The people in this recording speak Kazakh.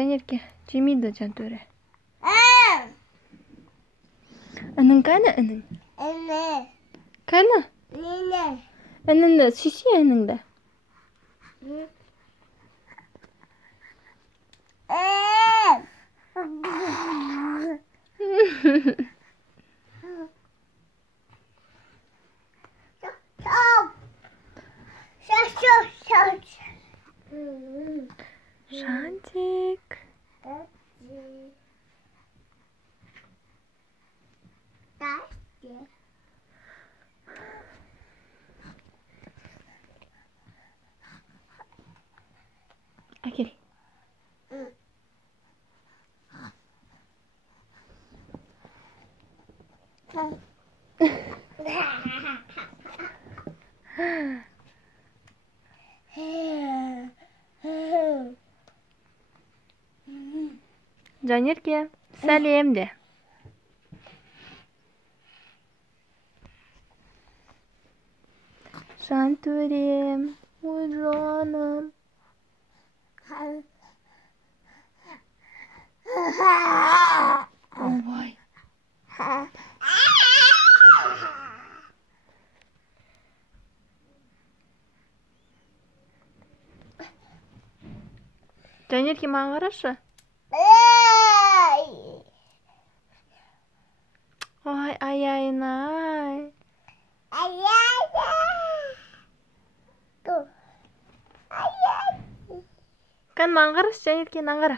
Жанерке, жемейді жан төре. Інің қаны інің? Қаны? Ініңді, шеше ініңді. Шантик. Әкел. Жанерке, сәлем де. Жантөрем, ой жаным. Ой. Жанерке, маған қарашы. Ой, ай-ай-ай. Kan mаған қарашы, Жанерке, маған қара.